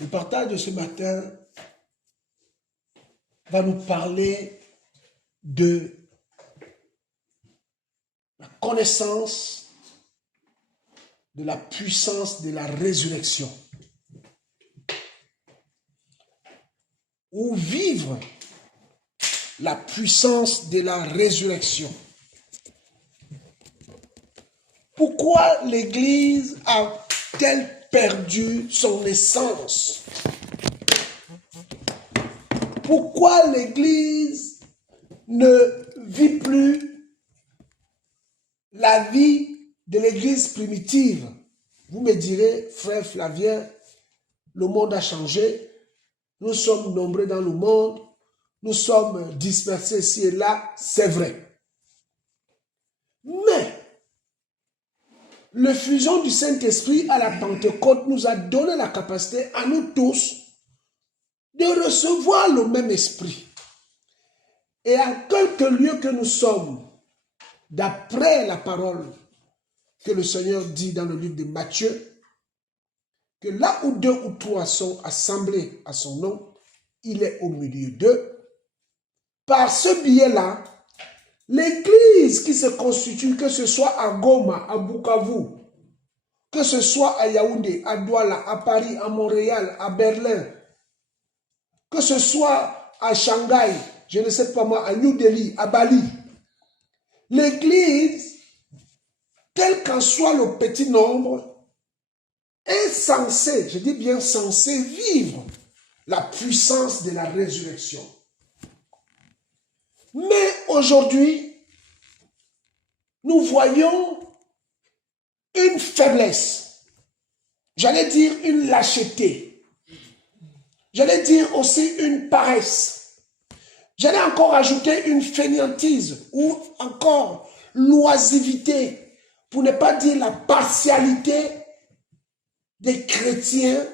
Le partage de ce matin va nous parler de la connaissance de la puissance de la résurrection. Ou vivre la puissance de la résurrection. Pourquoi l'Église a-t-elle perdu son essence? Pourquoi l'Église ne vit plus la vie de l'Église primitive? Vous me direz, frère Flavien, le monde a changé, nous sommes nombreux dans le monde, nous sommes dispersés ici et là, c'est vrai. Mais l'effusion du Saint-Esprit à la Pentecôte nous a donné la capacité à nous tous de recevoir le même esprit. Et en quelque lieu que nous sommes, d'après la parole que le Seigneur dit dans le livre de Matthieu, que là où 2 ou 3 sont assemblés à son nom, il est au milieu d'eux. Par ce biais-là, l'Église qui se constitue, que ce soit à Goma, à Bukavu, que ce soit à Yaoundé, à Douala, à Paris, à Montréal, à Berlin, que ce soit à Shanghai, je ne sais pas moi, à New Delhi, à Bali, l'Église, quel qu'en soit le petit nombre, est censée, je dis bien censée, vivre la puissance de la résurrection. Mais aujourd'hui, nous voyons une faiblesse, j'allais dire une lâcheté, j'allais dire aussi une paresse, j'allais encore ajouter une fainéantise ou encore l'oisivité, pour ne pas dire la partialité des chrétiens,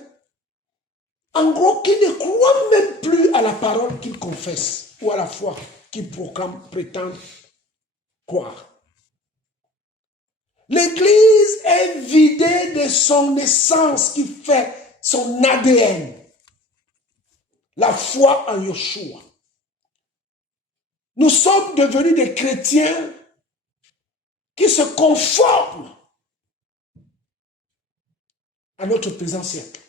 en gros, qui ne croient même plus à la parole qu'ils confessent ou à la foi qu'ils proclament, prétendent croire. L'Église est vidée de son essence qui fait son ADN, la foi en Yeshua. Nous sommes devenus des chrétiens qui se conforment à notre présent siècle.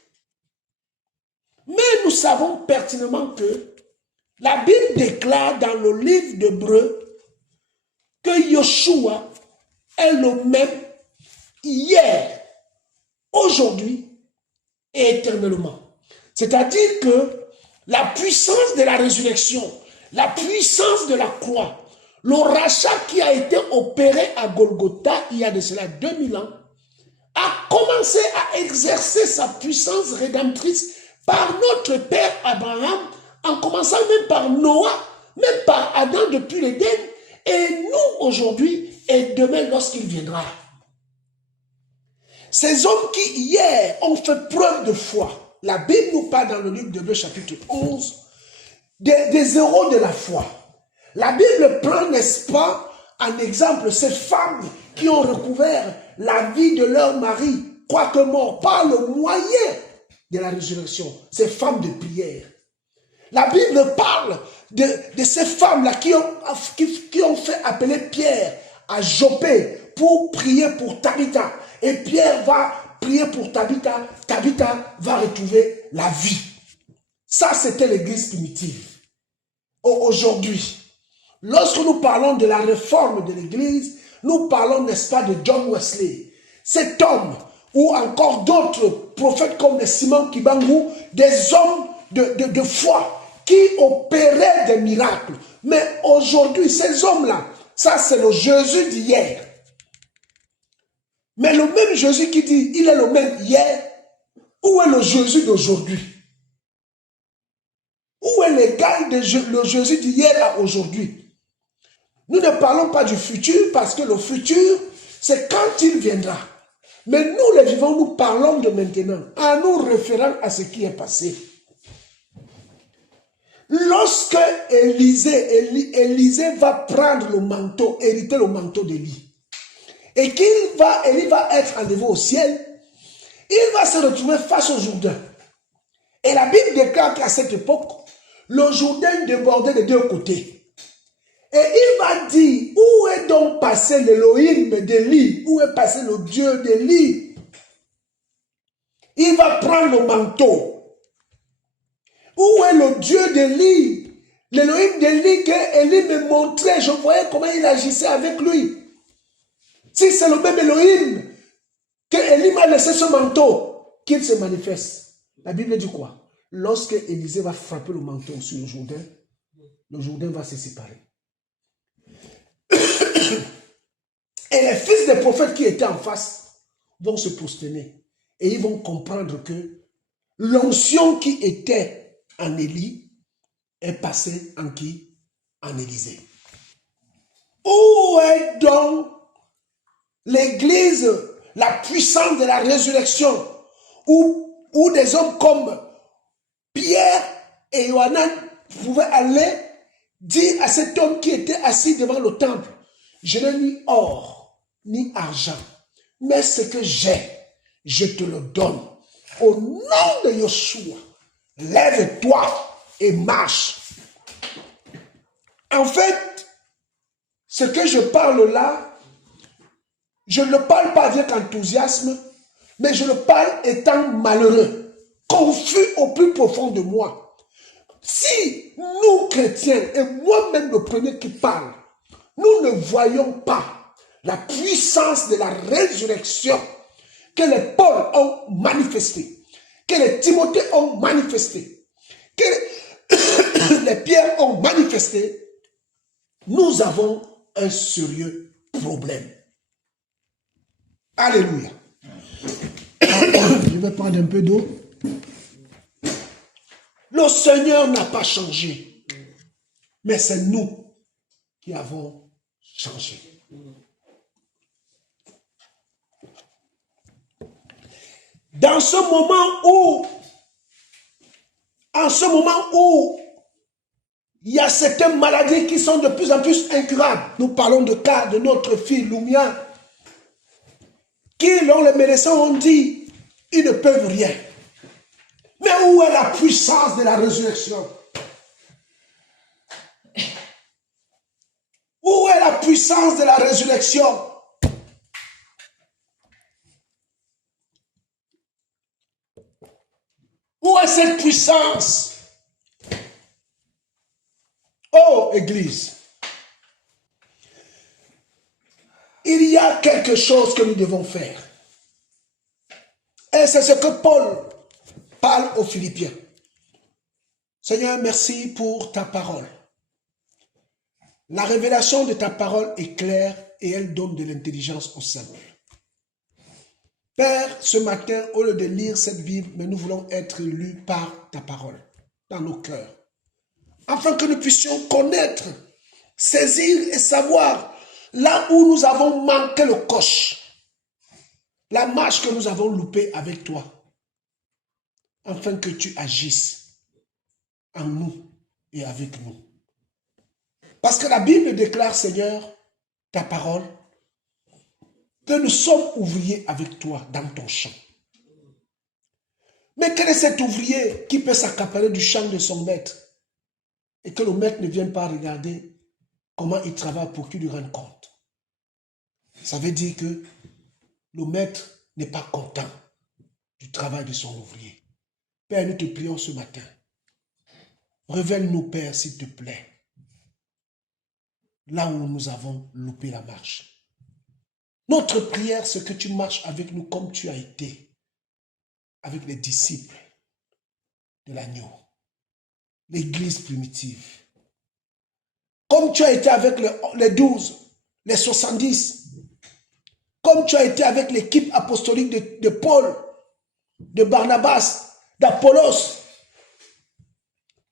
Mais nous savons pertinemment que la Bible déclare dans le livre d'Hébreux que Yeshua est le même hier, aujourd'hui et éternellement. C'est-à-dire que la puissance de la résurrection, la puissance de la croix, le rachat qui a été opéré à Golgotha il y a de cela 2000 ans, a commencé à exercer sa puissance rédemptrice par notre père Abraham, en commençant même par Noah, même par Adam depuis l'Éden, et nous aujourd'hui et demain lorsqu'il viendra. Ces hommes qui hier ont fait preuve de foi, la Bible nous parle dans le livre d'Hébreux chapitre 11, des héros de la foi. La Bible prend, n'est-ce pas, en exemple ces femmes qui ont recouvert la vie de leur mari, quoique mort, par le moyen de la résurrection, ces femmes de prière. La Bible parle de ces femmes-là qui ont fait appeler Pierre à Joppé pour prier pour Tabitha. Et Pierre va prier pour Tabitha, Tabitha va retrouver la vie. Ça, c'était l'Église primitive. Aujourd'hui, lorsque nous parlons de la réforme de l'Église, nous parlons, n'est-ce pas, de John Wesley. Cet homme, ou encore d'autres prophètes comme les Simon Kibangu, des hommes de foi qui opéraient des miracles. Mais aujourd'hui, ces hommes-là, ça c'est le Jésus d'hier. Mais le même Jésus qui dit, il est le même hier, où est le Jésus d'aujourd'hui? Où est l'égal de le Jésus d'hier à aujourd'hui? Nous ne parlons pas du futur parce que le futur, c'est quand il viendra. Mais nous, les vivants, nous parlons de maintenant, en nous référant à ce qui est passé. Lorsque Élisée va prendre le manteau, hériter le manteau d'Élie, et Élie va être enlevé au ciel, il va se retrouver face au Jourdain. Et la Bible déclare qu'à cette époque, le Jourdain débordait des deux côtés. Et il va dire, où est donc passé l'Élohim d'Élie? Où est passé le Dieu d'Élie? Il va prendre le manteau. Où est le Dieu d'Élie? L'Élohim d'Élie que Élie me montrait, je voyais comment il agissait avec lui. Si c'est le même Elohim que Élie m'a laissé ce manteau, qu'il se manifeste. La Bible dit quoi? Lorsque Élisée va frapper le manteau sur le Jourdain va se séparer. Et les fils des prophètes qui étaient en face vont se prosterner. Et ils vont comprendre que l'onction qui était en Élie est passée en qui? En Élisée. Où est donc l'église, la puissance de la résurrection, où des hommes comme Pierre et Yohanan pouvaient aller dire à cet homme qui était assis devant le temple, je n'ai ni or, ni argent, mais ce que j'ai, je te le donne. Au nom de Yeshua, lève-toi et marche. En fait, ce que je parle là, je ne le parle pas avec enthousiasme, mais je le parle étant malheureux, confus au plus profond de moi. Si nous, chrétiens, et moi-même le premier qui parle, nous ne voyons pas la puissance de la résurrection que les Paul ont manifesté, que les Timothée ont manifesté, que les Pierre ont manifesté, nous avons un sérieux problème. Alléluia. Je vais prendre un peu d'eau. Le Seigneur n'a pas changé, mais c'est nous qui avons changé. En ce moment où il y a certaines maladies qui sont de plus en plus incurables, nous parlons de cas de notre fille Lumia, qui, dont les médecins ont dit, ils ne peuvent rien. Mais où est la puissance de la résurrection? Où est la puissance de la résurrection? Où est cette puissance? Oh, Église, il y a quelque chose que nous devons faire. Et c'est ce que Paul parle aux Philippiens. Seigneur, merci pour ta parole. La révélation de ta parole est claire et elle donne de l'intelligence au simple. Père, ce matin, au lieu de lire cette Bible, mais nous voulons être lus par ta parole, dans nos cœurs, afin que nous puissions connaître, saisir et savoir là où nous avons manqué le coche, la marche que nous avons loupée avec toi, afin que tu agisses en nous et avec nous. Parce que la Bible déclare, Seigneur, ta parole, que nous sommes ouvriers avec toi dans ton champ. Mais quel est cet ouvrier qui peut s'accaparer du champ de son maître et que le maître ne vienne pas regarder comment il travaille pour qu'il lui rende compte? Ça veut dire que le maître n'est pas content du travail de son ouvrier. Père, nous te prions ce matin. Révèle-nous, Père, s'il te plaît, là où nous avons loupé la marche. Notre prière, c'est que tu marches avec nous comme tu as été avec les disciples de l'agneau, l'église primitive. Comme tu as été avec les 12, les 70, comme tu as été avec l'équipe apostolique de Paul, de Barnabas, d'Apollos,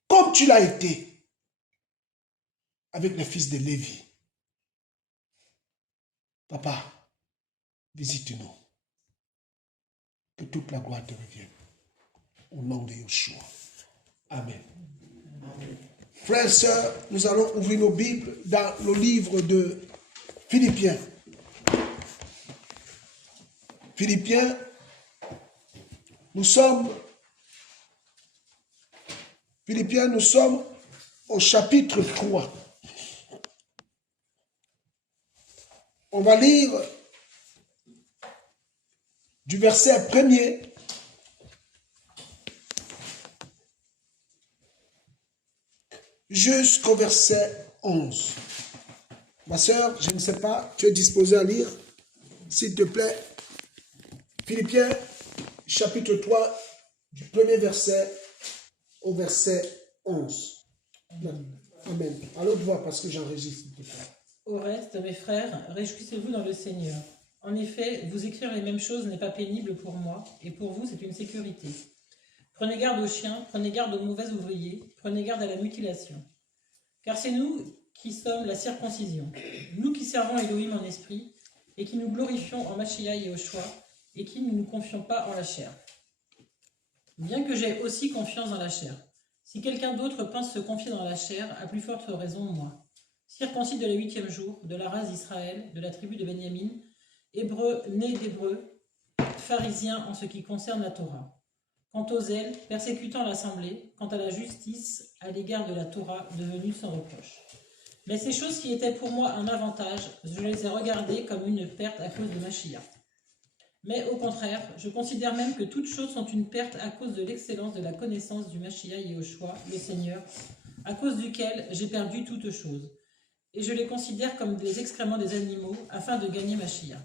comme tu l'as été avec les fils de Lévi. Papa, visite-nous. Que toute la gloire te revienne. Au nom de Yeshua. Amen. Amen. Frères et sœurs, nous allons ouvrir nos Bibles dans le livre de Philippiens. Philippiens, nous sommes Philippiens, nous sommes au chapitre 3. On va lire du verset 1er jusqu'au verset 11. Ma sœur, je ne sais pas, tu es disposée à lire? S'il te plaît. Philippiens, chapitre 3, du premier verset au verset 11. Amen. Alors, de voir parce que j'enregistre. Au reste, mes frères, réjouissez-vous dans le Seigneur. En effet, vous écrire les mêmes choses n'est pas pénible pour moi, et pour vous, c'est une sécurité. Prenez garde aux chiens, prenez garde aux mauvais ouvriers, prenez garde à la mutilation. Car c'est nous qui sommes la circoncision, nous qui servons Elohim en esprit, et qui nous glorifions en Mashiach et Yoshua, et qui ne nous confions pas en la chair. Bien que j'aie aussi confiance dans la chair. Si quelqu'un d'autre pense se confier dans la chair, à plus forte raison moi. Circoncis de le 8e jour, de la race d'Israël, de la tribu de Benjamin, hébreu né d'hébreu, pharisien en ce qui concerne la Torah. Quant au zèle, persécutant l'assemblée, quant à la justice à l'égard de la Torah, devenue sans reproche. Mais ces choses qui étaient pour moi un avantage, je les ai regardées comme une perte à cause de Mashiach. Mais au contraire, je considère même que toutes choses sont une perte à cause de l'excellence de la connaissance du Mashiach Yehoshua, le Seigneur, à cause duquel j'ai perdu toutes choses. Et je les considère comme des excréments des animaux, afin de gagner Mashiach,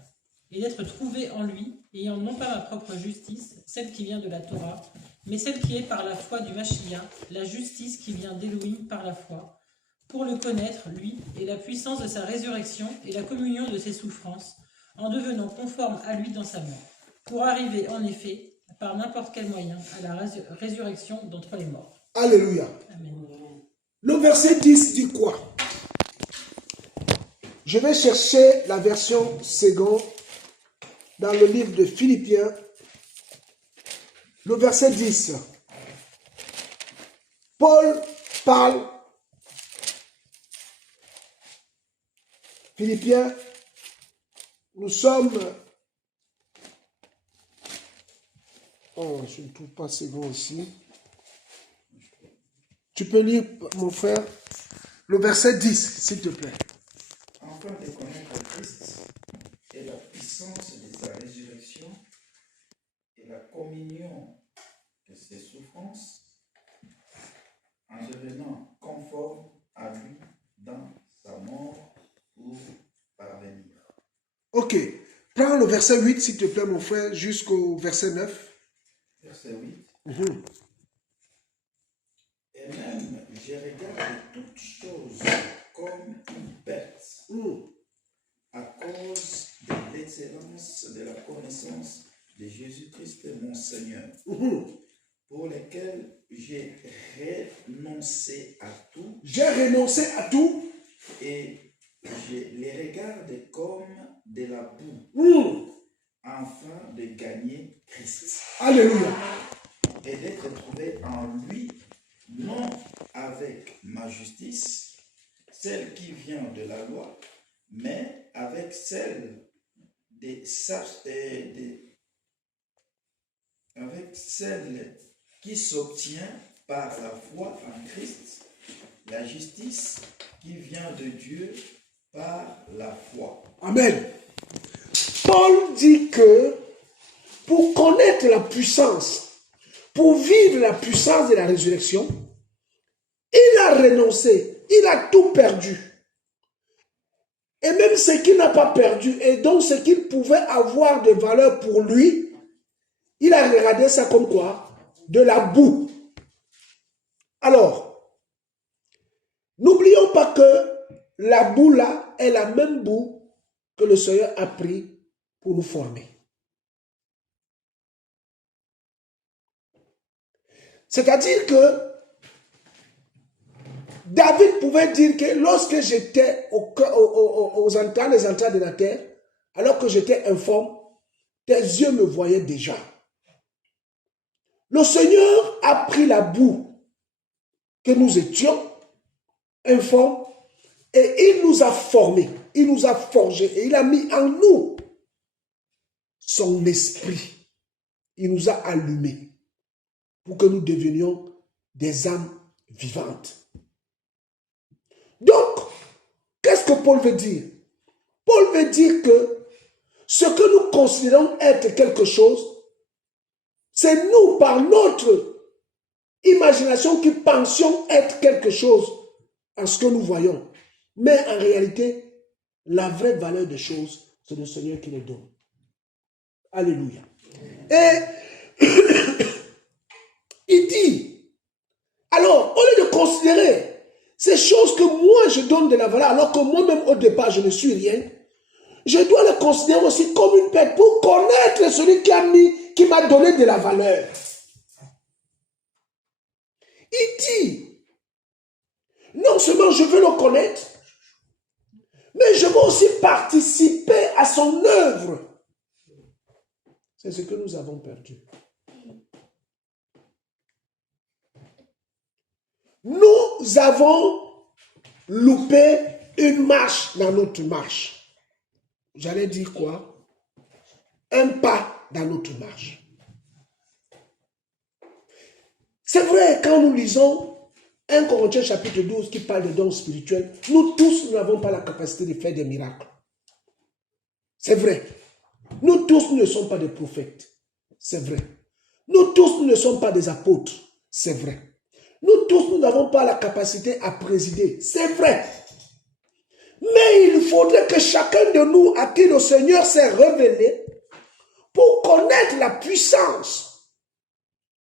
et d'être trouvé en lui, ayant non pas ma propre justice, celle qui vient de la Torah, mais celle qui est par la foi du Mashiach, la justice qui vient d'Élohim par la foi, pour le connaître, lui, et la puissance de sa résurrection et la communion de ses souffrances, en devenant conforme à lui dans sa mort, pour arriver en effet, par n'importe quel moyen, à la résurrection d'entre les morts. Alléluia. Amen. Le verset 10 dit quoi? Je vais chercher la version seconde dans le livre de Philippiens. Le verset 10. Paul parle. Philippiens, nous sommes... Oh, je ne trouve pas second ici. Tu peux lire, mon frère, le verset 10, s'il te plaît. Afin de connaître Christ et la puissance de sa résurrection et la communion de ses souffrances, en devenant conforme à lui dans sa mort pour parvenir. Ok. Prends le verset 8, s'il te plaît, mon frère, jusqu'au verset 9. Verset 8. Et même, je regarde toutes choses comme une perte, à cause de l'excellence de la connaissance de Jésus-Christ, mon Seigneur, pour lesquels j'ai renoncé à tout. J'ai renoncé à tout. Et je les regarde comme de la boue, afin de gagner Christ. Alléluia. Et d'être trouvé en lui, non avec ma justice, celle qui vient de la loi, mais avec celle avec celle qui s'obtient par la foi en Christ, la justice qui vient de Dieu par la foi. Amen. Paul dit que pour connaître la puissance, pour vivre la puissance de la résurrection, il a renoncé, il a tout perdu. Et même ce qu'il n'a pas perdu, et donc ce qu'il pouvait avoir de valeur pour lui, il a regardé ça comme quoi? De la boue. Alors, n'oublions pas que la boue là est la même boue que le Seigneur a pris pour nous former. C'est-à-dire que David pouvait dire que lorsque j'étais aux entrailles de la terre, alors que j'étais informe, tes yeux me voyaient déjà. Le Seigneur a pris la boue que nous étions, informes, et il nous a formés, il nous a forgés, et il a mis en nous son esprit. Il nous a allumés pour que nous devenions des âmes vivante. Donc, qu'est-ce que Paul veut dire? Paul veut dire que ce que nous considérons être quelque chose, c'est nous, par notre imagination, qui pensions être quelque chose en ce que nous voyons. Mais en réalité, la vraie valeur des choses, c'est le Seigneur qui les donne. Alléluia. Et il dit, alors, au lieu de considérer ces choses que moi je donne de la valeur, alors que moi-même au départ je ne suis rien, je dois le considérer aussi comme une perte pour connaître celui qui m'a donné de la valeur. Il dit, non seulement je veux le connaître, mais je veux aussi participer à son œuvre. C'est ce que nous avons perdu. Nous avons loupé une marche dans notre marche. J'allais dire quoi? Un pas dans notre marche. C'est vrai, quand nous lisons 1 Corinthiens chapitre 12 qui parle de dons spirituels, nous tous, nous n'avons pas la capacité de faire des miracles. C'est vrai. Nous tous, nous ne sommes pas des prophètes. C'est vrai. Nous tous, nous ne sommes pas des apôtres. C'est vrai. Nous tous, nous n'avons pas la capacité à présider. C'est vrai. Mais il faudrait que chacun de nous, à qui le Seigneur s'est révélé, pour connaître la puissance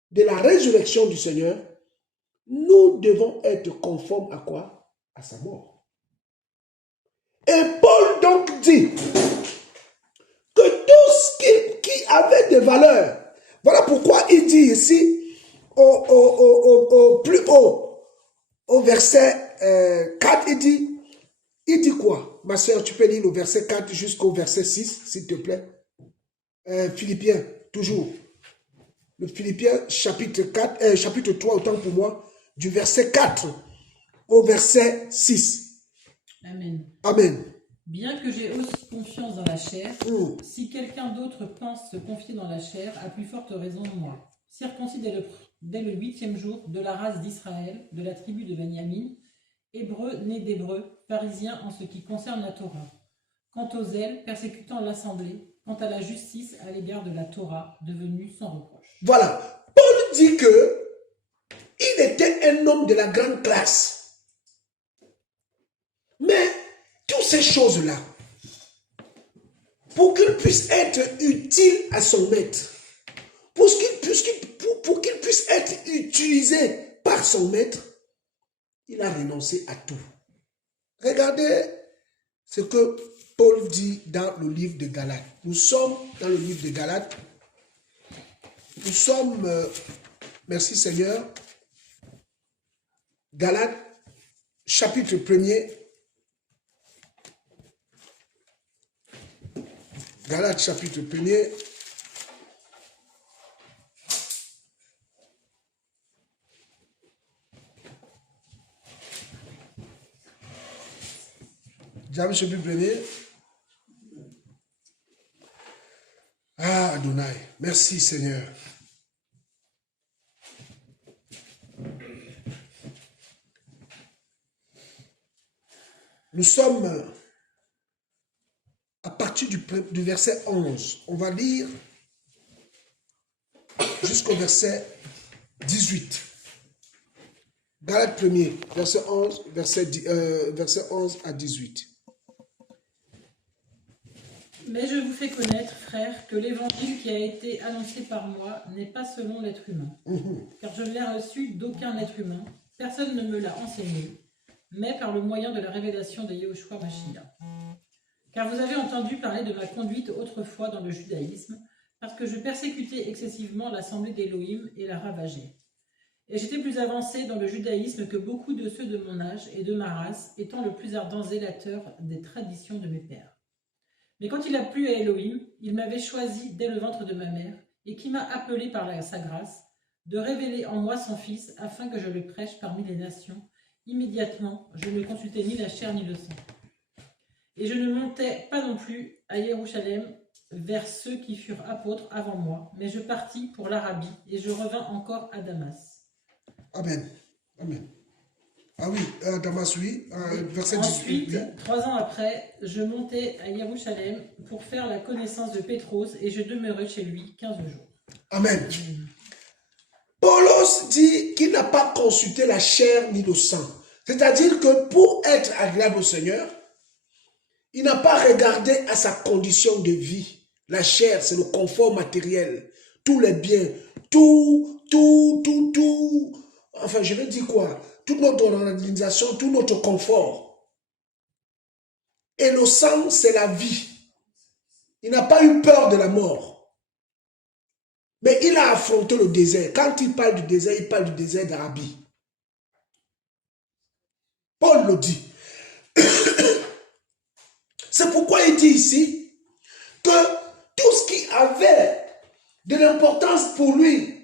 de la résurrection du Seigneur, nous devons être conformes à quoi? À sa mort. Et Paul donc dit que tout ce qui avait de valeur, voilà pourquoi il dit ici, plus haut, au verset 4, il dit quoi? Ma soeur, tu peux lire le verset 4 jusqu'au verset 6, s'il te plaît. Philippiens, toujours. Le Philippiens, chapitre 3, autant pour moi, du verset 4 au verset 6. Amen. Amen. Bien que j'ai aussi confiance dans la chair, si quelqu'un d'autre pense se confier dans la chair, à plus forte raison moi. Circoncis dès le 8e jour, de la race d'Israël, de la tribu de Benjamin, hébreu né d'hébreu, pharisien en ce qui concerne la Torah. Quant au zèle, persécutant l'assemblée, quant à la justice à l'égard de la Torah, devenue sans reproche. Voilà. Paul dit que il était un homme de la grande classe. Mais toutes ces choses-là, pour qu'il puisse être utile à son maître, pour qu'il puisse être utilisé par son maître, il a renoncé à tout. Regardez ce que Paul dit dans le livre de Galates. Nous sommes dans le livre de Galates. Nous sommes, merci Seigneur, Galates, chapitre 1er. Galates, chapitre 1er. J'avais chapitre 1er. Ah, Adonai, merci Seigneur. Nous sommes à partir du verset 11. On va lire jusqu'au verset 18. Galates 1er, verset 11, verset 11 à 18. Mais je vous fais connaître, frères, que l'évangile qui a été annoncé par moi n'est pas selon l'être humain. Car je ne l'ai reçu d'aucun être humain, personne ne me l'a enseigné, mais par le moyen de la révélation de Yahushua Mashiach. Car vous avez entendu parler de ma conduite autrefois dans le judaïsme, parce que je persécutais excessivement l'assemblée d'Élohim et la ravageais. Et j'étais plus avancé dans le judaïsme que beaucoup de ceux de mon âge et de ma race, étant le plus ardent zélateur des traditions de mes pères. Mais quand il a plu à Elohim, il m'avait choisi dès le ventre de ma mère, et qui m'a appelé par sa grâce, de révéler en moi son Fils, afin que je le prêche parmi les nations. Immédiatement, je ne consultais ni la chair ni le sang. Et je ne montais pas non plus à Jérusalem vers ceux qui furent apôtres avant moi, mais je partis pour l'Arabie, et je revins encore à Damas. Amen. Amen. Ah oui, Damas, oui, verset 18. Ensuite, Oui. 3 ans après, je montai à Jérusalem pour faire la connaissance de Pétros et je demeurai chez lui 15 jours. Amen. Paulos dit qu'il n'a pas consulté la chair ni le sang. C'est-à-dire que pour être agréable au Seigneur, il n'a pas regardé à sa condition de vie. La chair, c'est le confort matériel. Tous les biens, tout. Enfin, je vais dire quoi? Toute notre organisation, tout notre confort. Et le sang, c'est la vie. Il n'a pas eu peur de la mort. Mais il a affronté le désert. Quand il parle du désert, il parle du désert d'Arabie. Paul le dit. C'est pourquoi il dit ici que tout ce qui avait de l'importance pour lui,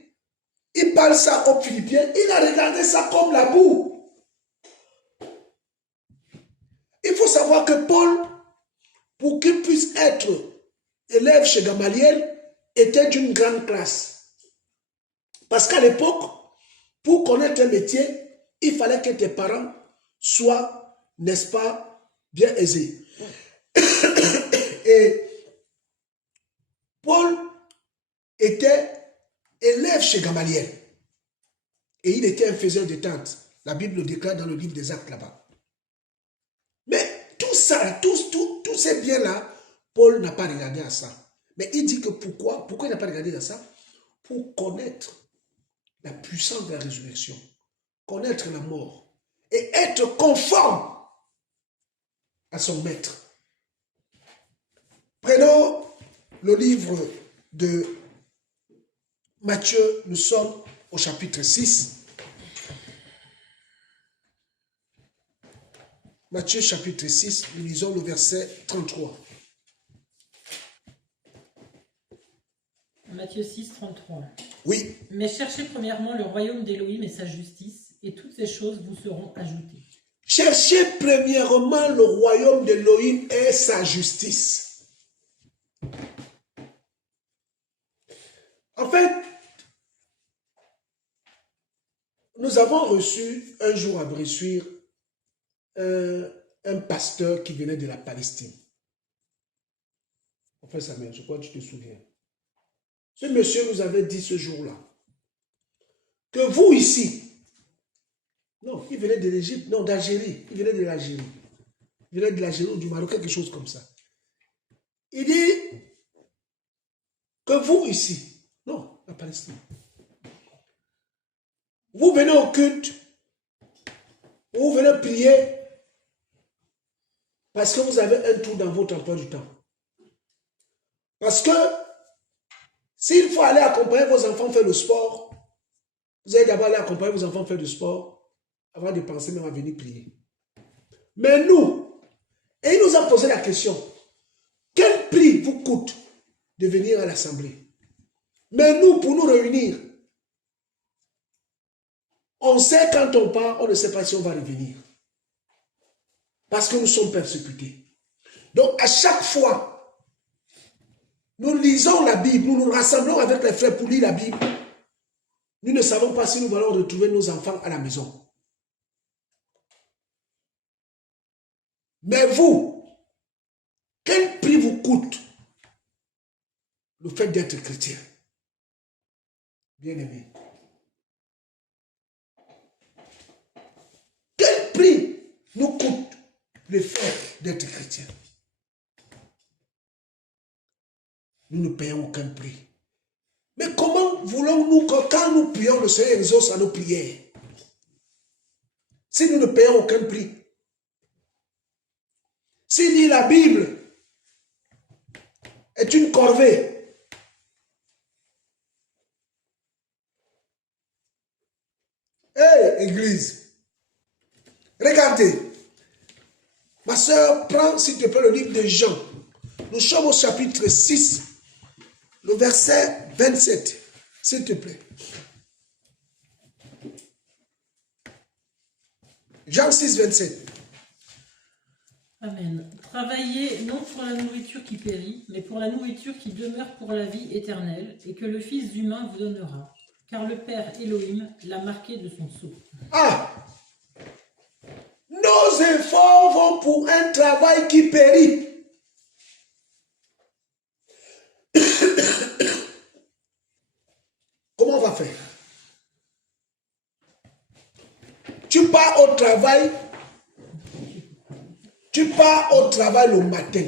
il parle ça aux Philippiens, il a regardé ça comme la boue. Il faut savoir que Paul, pour qu'il puisse être élève chez Gamaliel, était d'une grande classe. Parce qu'à l'époque, pour connaître un métier, il fallait que tes parents soient, n'est-ce pas, bien aisés. Et Paul était élève chez Gamaliel. Et il était un faiseur de tentes. La Bible le déclare dans le livre des Actes là-bas. Mais tout ça, tous ces biens-là, Paul n'a pas regardé à ça. Mais il dit que pourquoi il n'a pas regardé à ça? Pour connaître la puissance de la résurrection, connaître la mort et être conforme à son maître. Prenons le livre de Matthieu, nous sommes au chapitre 6. Matthieu chapitre 6, nous lisons le verset 33. Matthieu 6, 33. Oui. Mais cherchez premièrement le royaume d'Élohim et sa justice, et toutes ces choses vous seront ajoutées. Cherchez premièrement le royaume d'Élohim et sa justice. En fait, nous avons reçu un jour à Bressuire un pasteur qui venait de la Palestine. Enfin, Samuel, je crois que tu te souviens. Ce monsieur nous avait dit ce jour-là que vous ici, non, il venait de l'Égypte, non, d'Algérie, il venait de l'Algérie. Il venait de l'Algérie ou du Maroc, quelque chose comme ça. Il dit que vous ici, non, la Palestine, vous venez au culte, vous venez prier parce que vous avez un trou dans votre emploi du temps. Parce que s'il faut aller accompagner vos enfants faire le sport, vous allez d'abord aller accompagner vos enfants faire du sport avant de penser même à venir prier. Mais nous, et il nous a posé la question, quel prix vous coûte de venir à l'assemblée? Mais nous, pour nous réunir, on sait quand on part, on ne sait pas si on va revenir. Parce que nous sommes persécutés. Donc à chaque fois, nous lisons la Bible, nous nous rassemblons avec les frères pour lire la Bible. Nous ne savons pas si nous allons retrouver nos enfants à la maison. Mais vous, quel prix vous coûte le fait d'être chrétien? Bien-aimé. Quel prix nous coûte le fait d'être chrétien? Nous ne payons aucun prix. Mais comment voulons-nous que quand nous prions, le Seigneur exauce à nos prières? Si nous ne payons aucun prix. Si lire la Bible est une corvée. Hé, Église, regardez. Ma soeur, prends s'il te plaît le livre de Jean. Nous sommes au chapitre 6, le verset 27, s'il te plaît. Jean 6, 27. Amen. Travaillez non pour la nourriture qui périt, mais pour la nourriture qui demeure pour la vie éternelle, et que le Fils humain vous donnera. car le Père Elohim l'a marqué de son sceau. Ah! Nos efforts vont pour un travail qui périt. Comment on va faire? Tu pars au travail. Tu pars au travail le matin.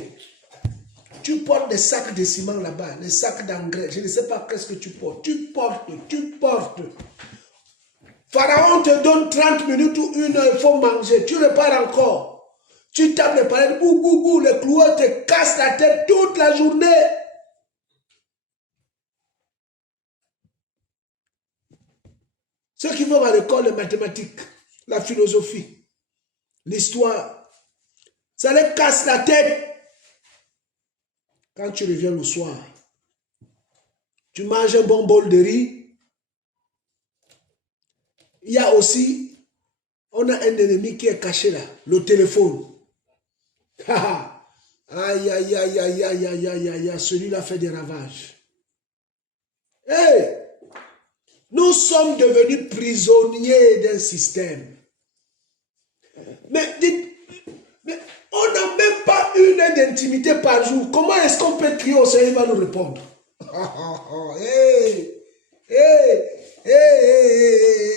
Tu portes des sacs de ciment là-bas, des sacs d'engrais. Je ne sais pas qu'est-ce que tu portes. Tu portes. Pharaon te donne 30 minutes ou 1 heure, il faut manger. Tu repars encore. Tu tapes les palais, bou, bou, bou, les cloueurs te cassent la tête toute la journée. Ceux qui vont à l'école, les mathématiques, la philosophie, l'histoire, ça les casse la tête. Quand tu reviens le soir, tu manges un bon bol de riz. Il y a aussi, on a un ennemi qui est caché là, le téléphone. Aïe, aïe, aïe, aïe, aïe, aïe, aïe, aïe, celui-là fait des ravages. Hey! Nous sommes devenus prisonniers d'un système. Mais dites, mais on n'a même pas une heure d'intimité par jour. Comment est-ce qu'on peut crier au Seigneur, il va nous répondre? Hey, hey, hey.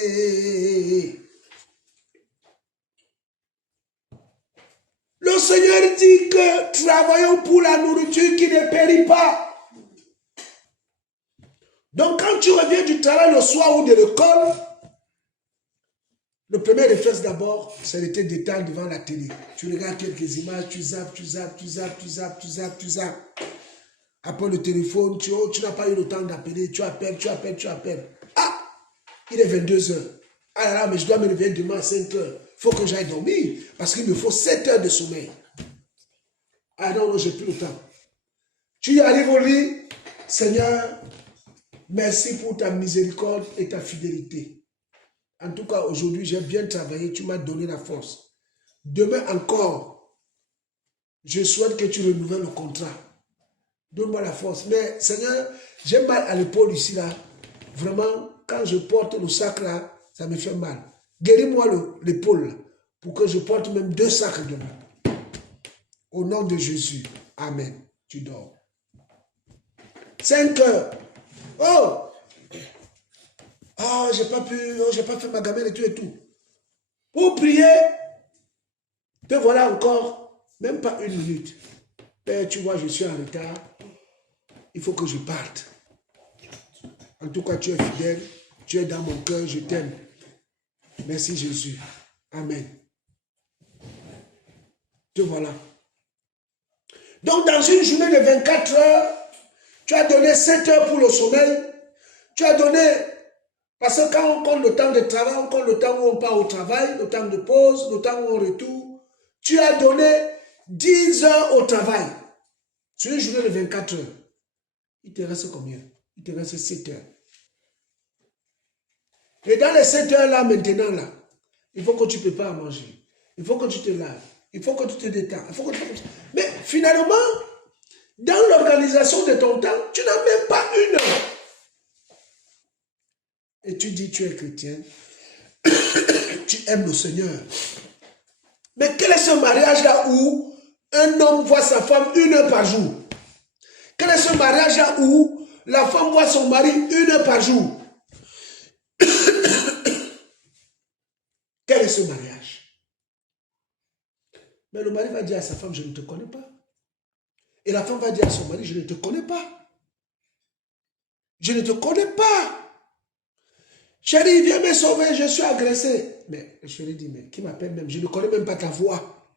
Le Seigneur dit que travaillons pour la nourriture qui ne périt pas. Donc quand tu reviens du travail le soir ou de l'école, le premier réflexe d'abord, c'est de te détendre devant la télé. Tu regardes quelques images, tu zappes. Après le téléphone, tu n'as pas eu le temps d'appeler, tu appelles. Ah, il est 22 heures. Ah là là, mais je dois me lever demain à 5 heures. Il faut que j'aille dormir parce qu'il me faut 7 heures de sommeil. Ah non, j'ai plus le temps. Tu y arrives au lit, Seigneur, merci pour ta miséricorde et ta fidélité. En tout cas, aujourd'hui, j'ai bien travaillé, tu m'as donné la force. Demain encore, je souhaite que tu renouvelles le contrat. Donne-moi la force. Mais Seigneur, j'ai mal à l'épaule ici, là. Vraiment, quand je porte le sac, là, ça me fait mal. Guéris-moi l'épaule, pour que je porte même 2 sacs demain. Au nom de Jésus. Amen. Tu dors. 5 heures. Oh! Ah, j'ai pas fait ma gamelle et tout. Pour prier, te voilà encore, même pas 1 minute. Père, tu vois, je suis en retard. Il faut que je parte. En tout cas, tu es fidèle. Tu es dans mon cœur, je t'aime. Merci Jésus. Amen. Te voilà. Donc, dans une journée de 24 heures, tu as donné 7 heures pour le sommeil. Tu as donné... Parce que quand on compte le temps de travail, on compte le temps où on part au travail, le temps de pause, le temps où on retourne. Tu as donné 10 heures au travail. Sur une journée de 24 heures. Il te reste combien? Il te reste 7 heures. Et dans les 7 heures là, maintenant là, il faut que tu prépares à manger. Il faut que tu te laves. Il faut que tu te détends. Mais finalement, dans l'organisation de ton temps, tu n'as même pas 1 heure. Et tu dis tu es chrétien, tu aimes le Seigneur. Mais quel est ce mariage-là où un homme voit sa femme 1 heure par jour? Quel est ce mariage-là où la femme voit son mari 1 heure par jour? Quel est ce mariage? Mais le mari va dire à sa femme, je ne te connais pas. Et la femme va dire à son mari, je ne te connais pas. Je ne te connais pas. Chérie, viens me sauver, je suis agressé. Mais chérie dit, mais qui m'appelle même? Je ne connais même pas ta voix.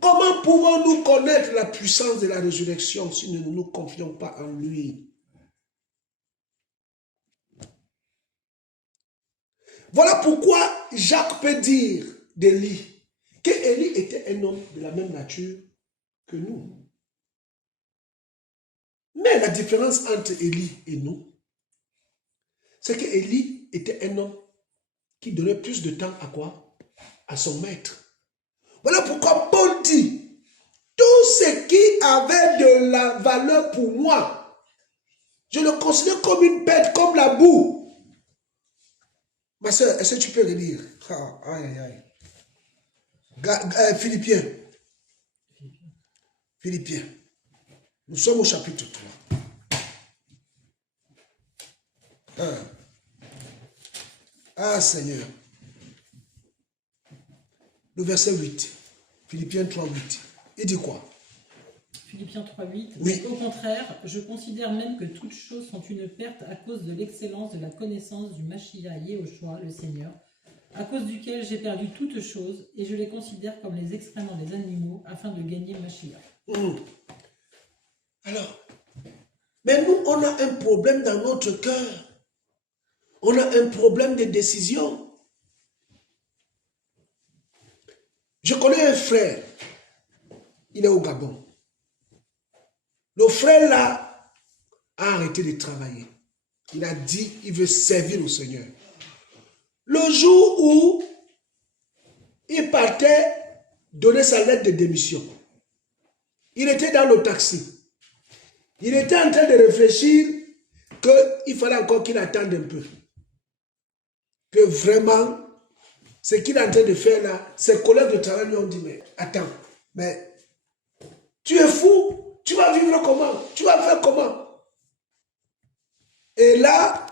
Comment pouvons-nous connaître la puissance de la résurrection si nous ne nous confions pas en lui? Voilà pourquoi Jacques peut dire d'Élie qu'Élie était un homme de la même nature que nous. Mais la différence entre Élie et nous, c'est qu'Élie était un homme qui donnait plus de temps à quoi? À son maître. Voilà pourquoi Paul dit, tout ce qui avait de la valeur pour moi, Je le considère comme une bête, comme la boue. Ma soeur, est-ce que tu peux relire? Ah, aïe, aïe. Philippiens. Philippiens. Nous sommes au chapitre 3. Ah, Seigneur. Le verset 8. Philippiens 3, 8. Il dit quoi? Philippiens 3, 8. Oui. Au contraire, je considère même que toutes choses sont une perte à cause de l'excellence de la connaissance du Mashiach Yehoshua, le Seigneur, à cause duquel j'ai perdu toutes choses, et je les considère comme les excréments des animaux, afin de gagner Mashiach. Alors, mais nous, on a un problème dans notre cœur. On a un problème de décision. Je connais un frère. Il est au Gabon. Le frère là a arrêté de travailler. Il a dit qu'il veut servir le Seigneur. Le jour où il partait donner sa lettre de démission, il était dans le taxi. Il était en train de réfléchir qu'il fallait encore qu'il attende un peu. Que vraiment, ce qu'il est en train de faire là, ses collègues de travail lui ont dit, mais attends, mais tu es fou? Tu vas vivre comment? Tu vas faire comment? Et là,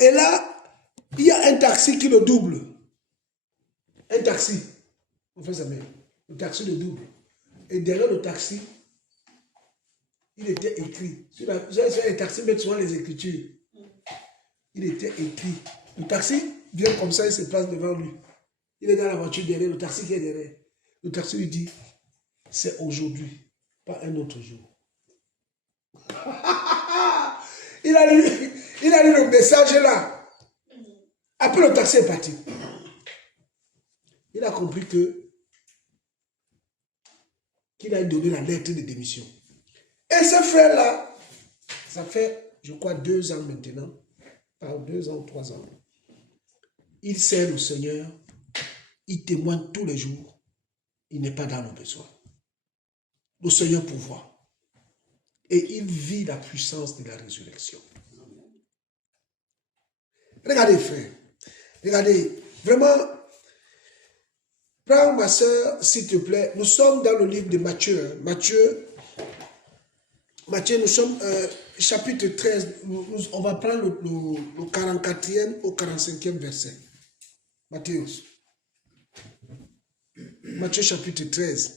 il y a un taxi qui le double. Un taxi. On fait ça même. Le taxi le double. Et derrière le taxi, il était écrit. Sur les taxis mettent souvent les écritures. Il était écrit. Le taxi vient comme ça, il se place devant lui. Il est dans la voiture derrière, le taxi qui est derrière. Le taxi lui dit, c'est aujourd'hui. Pas un autre jour. il a lu le message là. Après le taxi est parti. Il a compris qu'il a donné la lettre de démission. Et ce frère là, ça fait je crois 2 ans maintenant, pas 2 ans ou 3 ans. Il sert le Seigneur, il témoigne tous les jours, il n'est pas dans le besoin. Le Seigneur pourvoit. Et il vit la puissance de la résurrection. Regardez, frère. Regardez. Vraiment, prends ma soeur, s'il te plaît. Nous sommes dans le livre de Matthieu. Matthieu, nous sommes chapitre 13. On va prendre le 44e au 45e verset. Matthieu. Matthieu chapitre 13.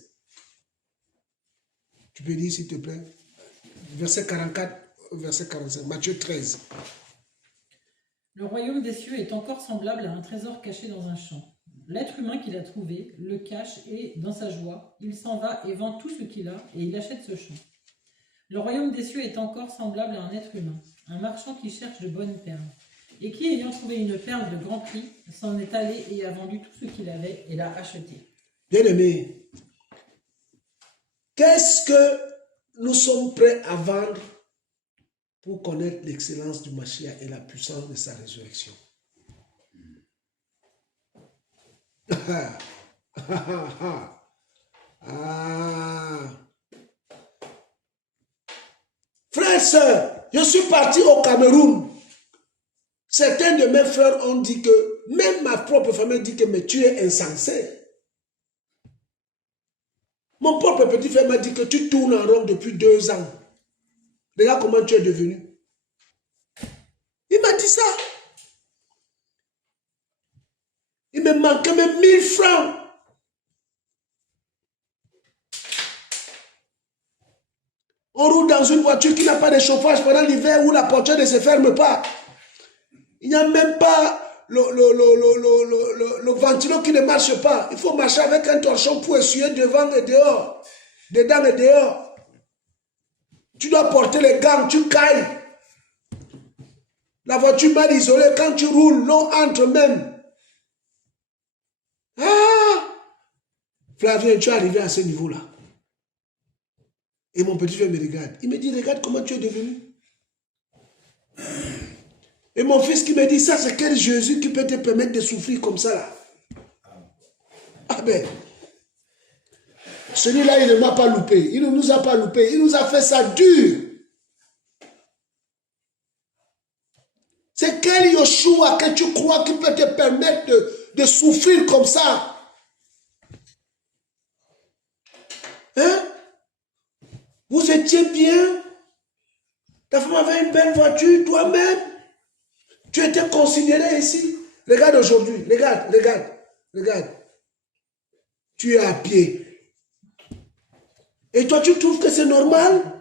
Tu peux lire s'il te plaît. Verset 44, verset 45. Matthieu 13. Le royaume des cieux est encore semblable à un trésor caché dans un champ. L'être humain qui l'a trouvé le cache et, dans sa joie, il s'en va et vend tout ce qu'il a et il achète ce champ. Le royaume des cieux est encore semblable à un être humain, un marchand qui cherche de bonnes perles, et qui, ayant trouvé une perle de grand prix, s'en est allé et a vendu tout ce qu'il avait et l'a achetée. Bien-aimé, qu'est-ce que nous sommes prêts à vendre pour connaître l'excellence du Mashiach et la puissance de sa résurrection? Frères, sœurs, je suis parti au Cameroun. Certains de mes frères ont dit que, même ma propre famille dit que mais tu es insensé. Mon propre petit frère m'a dit que tu tournes en rond depuis 2 ans. Regarde comment tu es devenu. Il m'a dit ça. Il me manquait même 1000 francs. On roule dans une voiture qui n'a pas de chauffage pendant l'hiver où la portière ne se ferme pas. Il n'y a même pas le ventilo qui ne marche pas. Il faut marcher avec un torchon pour essuyer devant et dehors. Dedans et dehors. Tu dois porter les gants, tu cailles. La voiture mal isolée, quand tu roules, l'eau entre même. Ah! Flavien, tu es arrivé à ce niveau-là. Et mon petit frère me regarde. Il me dit, regarde comment tu es devenu. Et mon fils qui me dit, ça c'est quel Jésus qui peut te permettre de souffrir comme ça là? Ah ben, celui-là il ne m'a pas loupé. Il ne nous a pas loupé. Il nous a fait ça dur. C'est quel Yoshua que tu crois qui peut te permettre de souffrir comme ça? Hein? Vous étiez bien. Ta femme avait une belle voiture, toi-même. Tu étais considéré ici. Regarde aujourd'hui, regarde. Tu es à pied. Et toi, tu trouves que c'est normal?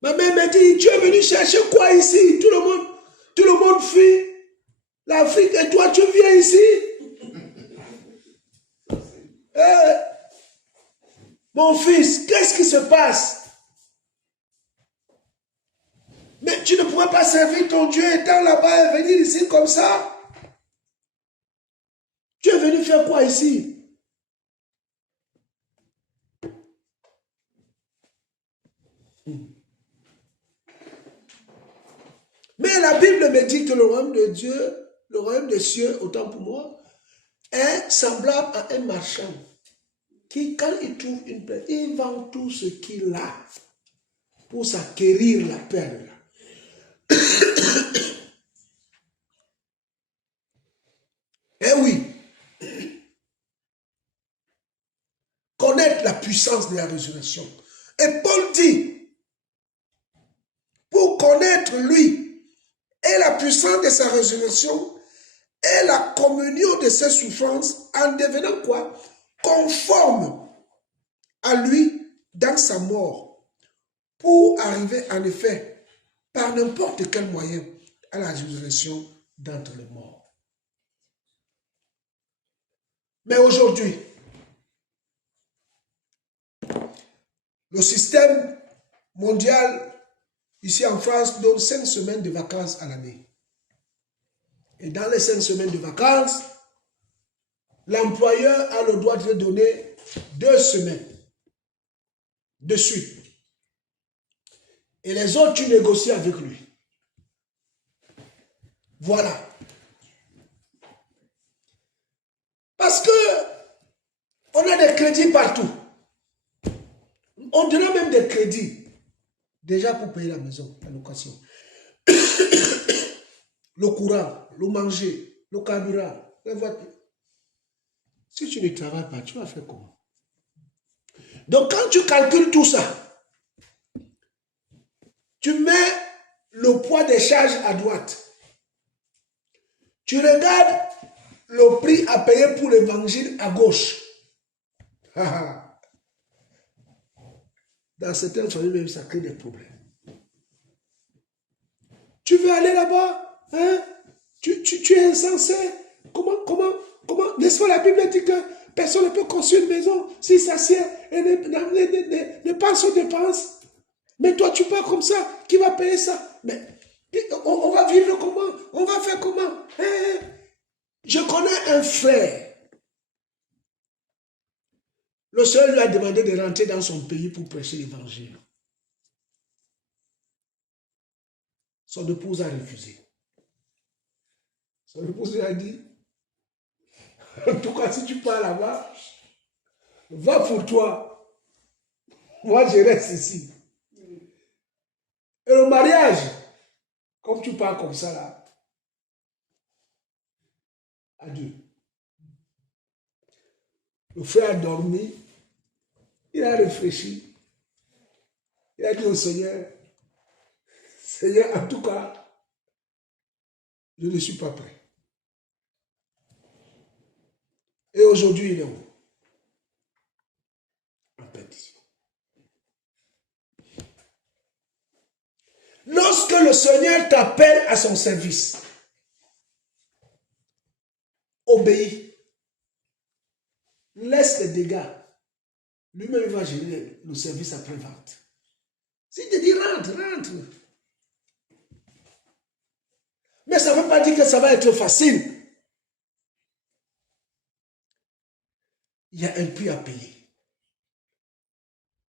Ma mère m'a dit, tu es venu chercher quoi ici? Tout le monde fuit l'Afrique et toi, tu viens ici? Mon fils, qu'est-ce qui se passe? Mais tu ne pourrais pas servir ton Dieu étant là-bas et venir ici comme ça? Tu es venu faire quoi ici? Mais la Bible me dit que le royaume de Dieu, le royaume des cieux, autant pour moi, est semblable à un marchand qui, quand il trouve une perle, il vend tout ce qu'il a pour s'acquérir la perle. Eh oui, connaître la puissance de la résurrection. Et Paul dit, pour connaître lui et la puissance de sa résurrection et la communion de ses souffrances en devenant quoi? Conforme à lui dans sa mort, pour arriver en effet par n'importe quel moyen à la résurrection d'entre les morts. Mais aujourd'hui, le système mondial ici en France donne 5 semaines de vacances à l'année. Et dans les 5 semaines de vacances, l'employeur a le droit de te donner 2 semaines de suite. Et les autres, tu négocies avec lui. Voilà. Parce que on a des crédits partout. On donne même des crédits. Déjà pour payer la maison, la location. Le courant, le manger, le carburant, les voitures. Si tu ne travailles pas, tu vas faire comment? Donc quand tu calcules tout ça, tu mets le poids des charges à droite. Tu regardes le prix à payer pour l'évangile à gauche. Dans certaines familles même, ça crée des problèmes. Tu veux aller là-bas, hein? Tu es insensé. Comment, n'est-ce pas la Bible dit que personne ne peut construire une maison s'il s'assied et ne pense aux dépenses. Mais toi, tu pars comme ça, qui va payer ça? Mais on va vivre comment? On va faire comment? Hein? Je connais un frère. Le Seigneur lui a demandé de rentrer dans son pays pour prêcher l'évangile. Son épouse a refusé. Son épouse lui a dit, en tout cas, si tu pars là-bas, va pour toi. Moi, je reste ici. Et le mariage, comme tu pars comme ça là, adieu. Le frère a dormi, il a réfléchi, il a dit au Seigneur, Seigneur, en tout cas, je ne suis pas prêt. Et aujourd'hui, il est où? En perdition. Lorsque le Seigneur t'appelle à son service, obéis. Laisse les dégâts. Lui-même va gérer le service après-vente. S'il te dit rentre. Mais ça ne veut pas dire que ça va être facile. Il y a un prix à payer.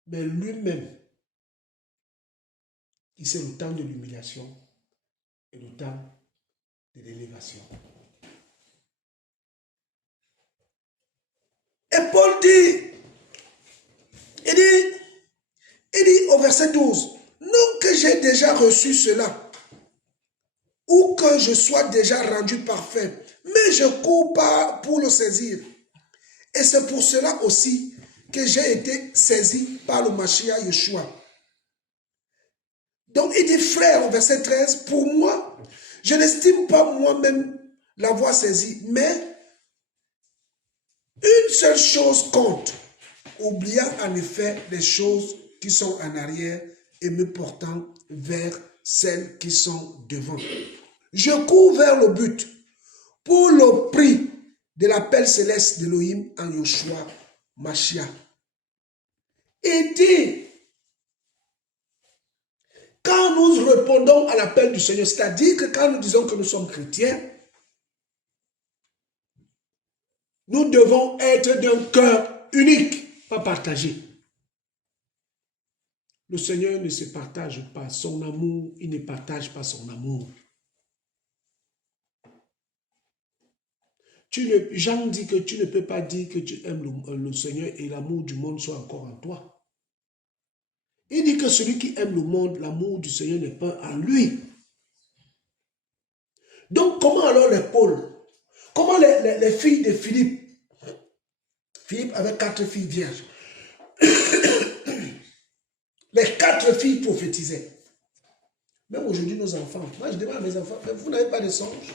Mais lui-même, il sait le temps de l'humiliation et le temps de l'élévation. Et Paul dit, il dit, Il dit au verset 12, non que j'ai déjà reçu cela, ou que je sois déjà rendu parfait, mais je cours pas pour le saisir. Et c'est pour cela aussi que j'ai été saisi par le Mashiach Yeshua. Donc il dit, frère, au verset 13, pour moi, je n'estime pas moi-même l'avoir saisi, mais une seule chose compte, oubliant en effet les choses qui sont en arrière et me portant vers celles qui sont devant. Je cours vers le but pour le prix de l'appel céleste d'Elohim en Yoshua Mashiach. Il dit, quand nous répondons à l'appel du Seigneur, c'est-à-dire que quand nous disons que nous sommes chrétiens, nous devons être d'un cœur unique, pas partagé. Le Seigneur ne se partage pas son amour, il ne partage pas son amour. Jean dit que tu ne peux pas dire que tu aimes le Seigneur et l'amour du monde soit encore en toi. Il dit que celui qui aime le monde, l'amour du Seigneur n'est pas en lui. Donc comment alors les Paul, comment les filles de Philippe, Philippe avait 4 filles vierges, les 4 filles prophétisaient. Même aujourd'hui nos enfants, moi je demande à mes enfants, vous n'avez pas de songe?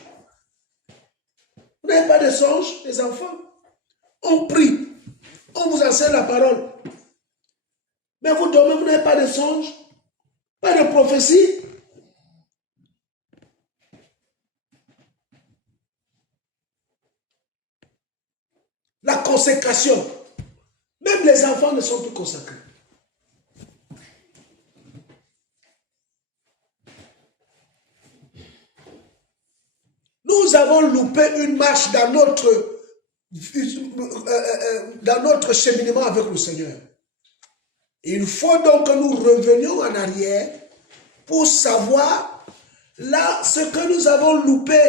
Vous n'avez pas de songe, les enfants? On prie, on vous enseigne la parole. Mais vous dormez, vous n'avez pas de songe, pas de prophétie. La consécration. Même les enfants ne sont plus consacrés. Nous avons loupé une marche dans notre cheminement avec le Seigneur. Il faut donc que nous revenions en arrière pour savoir là ce que nous avons loupé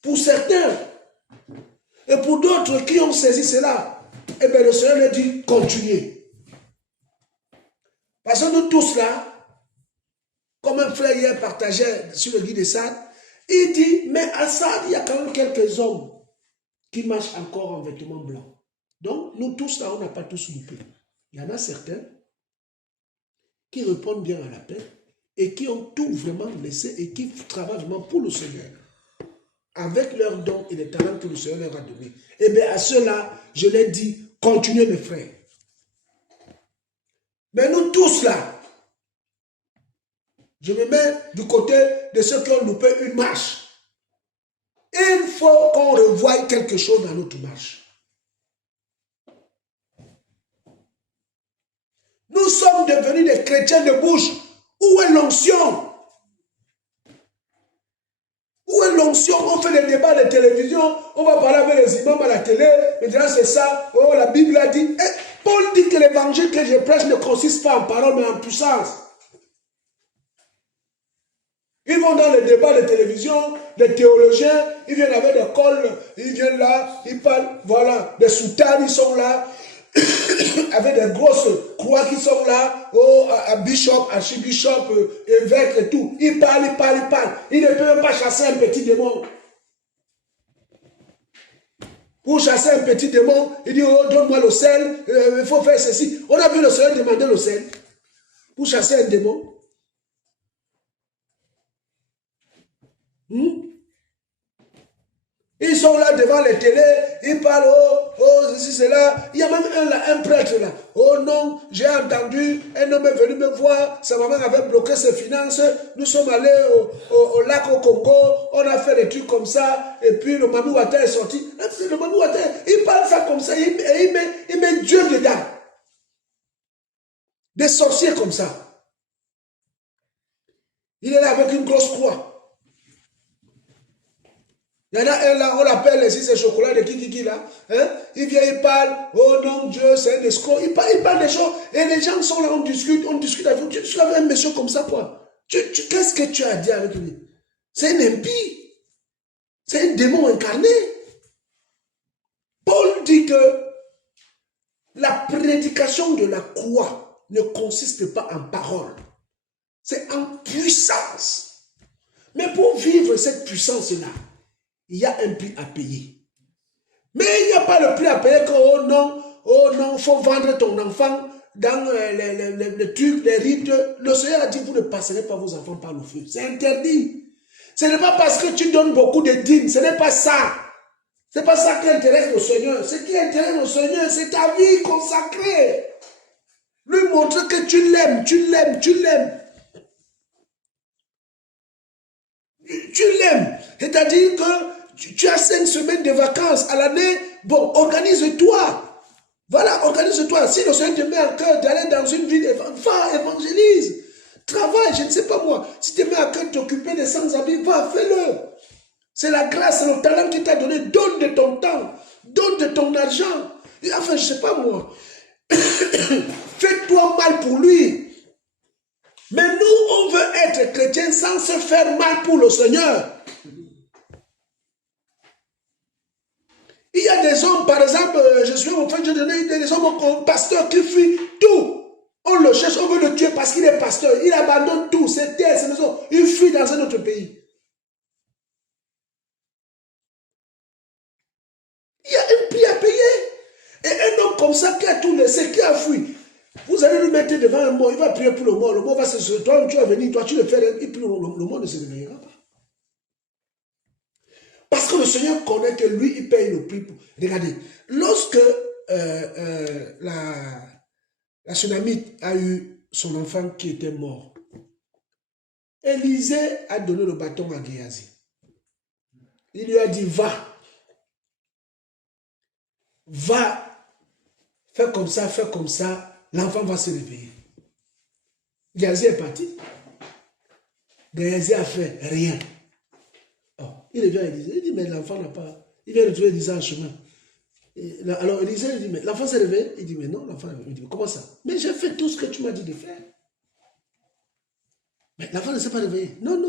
pour certains. Et pour d'autres qui ont saisi cela, eh bien le Seigneur leur dit continuez. Parce que nous tous là, comme un frère hier partageait sur le guide de Sade, il dit, mais à Sade, il y a quand même quelques hommes qui marchent encore en vêtements blancs. Donc nous tous là, on n'a pas tous loupé. Il y en a certains qui répondent bien à l'appel et qui ont tout vraiment laissé et qui travaillent vraiment pour le Seigneur. Avec leurs dons et les talents que le Seigneur leur a donnés. Eh bien, à ceux-là, je leur dis, continuez mes frères. Mais nous tous là, je me mets du côté de ceux qui ont loupé une marche. Il faut qu'on revoie quelque chose dans notre marche. Nous sommes devenus des chrétiens de bouche. Où est l'onction? Où est l'onction? On fait des débats de télévision, on va parler avec les imams à la télé, maintenant c'est ça, oh la Bible a dit. Et Paul dit que l'évangile que je prêche ne consiste pas en parole mais en puissance. Ils vont dans les débats de télévision, des théologiens, ils viennent avec des cols, ils viennent là, ils parlent, voilà, des soutanes, ils sont là, avec des grosses croix qui sont là, oh, à bishop, archibishop, évêque et tout. Ils parlent, ils parlent, ils parlent. Ils ne peuvent même pas chasser un petit démon. Pour chasser un petit démon, il dit, oh, donne-moi le sel, il faut faire ceci. On a vu le Seigneur demander le sel pour chasser un démon. Ils sont là devant les télés, ils parlent, oh, ceci, cela. Il y a même un prêtre là. Oh non, j'ai entendu, un homme est venu me voir, sa maman avait bloqué ses finances, nous sommes allés au lac au Congo, on a fait des trucs comme ça, et puis le Mami Wata est sorti. Le Mami Wata, il parle ça comme ça, et il met Dieu dedans. Des sorciers comme ça. Il est là avec une grosse croix. Il y en a un là, on l'appelle, si c'est chocolat de qui là, hein? Il vient, il parle, oh non, Dieu, c'est un escroc. Il parle des choses, et les gens sont là, on discute avec vous. Tu discutes avec un monsieur comme ça, quoi. Qu'est-ce que tu as dit avec lui? C'est un impie. C'est un démon incarné. Paul dit que la prédication de la croix ne consiste pas en parole. C'est en puissance. Mais pour vivre cette puissance-là, il y a un prix à payer. Mais il n'y a pas le prix à payer que, oh non, il faut vendre ton enfant dans les trucs, les rites. Le Seigneur a dit, vous ne passerez pas vos enfants par le feu. C'est interdit. Ce n'est pas parce que tu donnes beaucoup de dîmes, ce n'est pas ça. Ce n'est pas ça qui intéresse le Seigneur. Ce qui intéresse le Seigneur, c'est ta vie consacrée. Lui montrer que tu l'aimes, tu l'aimes, tu l'aimes. Tu l'aimes. C'est-à-dire que tu as 5 semaines de vacances à l'année. Bon, organise-toi. Voilà, organise-toi. Si le Seigneur te met à cœur d'aller dans une ville, va, évangélise. Travaille, je ne sais pas moi. Si tu te mets à cœur de t'occuper des sans-abri, va, fais-le. C'est la grâce, c'est le talent qu'il t'a donné. Donne de ton temps. Donne de ton argent. Enfin, je ne sais pas moi. Fais-toi mal pour lui. Mais nous, on veut être chrétiens sans se faire mal pour le Seigneur. Il y a des hommes, par exemple, je suis en train de donner des hommes, pasteurs qui fuient tout. On le cherche, on veut le tuer parce qu'il est pasteur. Il abandonne tout, ses terres, ses maisons. Il fuit dans un autre pays. Il y a un prix à payer. Et un homme comme ça qui a tout laissé, qui a fui, vous allez lui mettre devant un mort, il va prier pour le mort va se... Toi, tu vas venir, toi, tu le fais, et puis le mort ne se réveillera pas. Parce que le Seigneur connaît que lui, il paye le prix. Regardez, lorsque la Sunamite a eu son enfant qui était mort, Élisée a donné le bâton à Géasi. Il lui a dit, va, fais comme ça, l'enfant va se réveiller. Géasi est parti. Géasi a fait rien. Oh, il revient à Élisée, il dit, mais l'enfant n'a pas... Il vient de trouver Élisée en chemin. Alors Élisée dit, mais l'enfant s'est réveillé. Il dit, mais non, l'enfant n'a pas. Il dit, comment ça? Mais j'ai fait tout ce que tu m'as dit de faire. Mais l'enfant ne s'est pas réveillé. Non.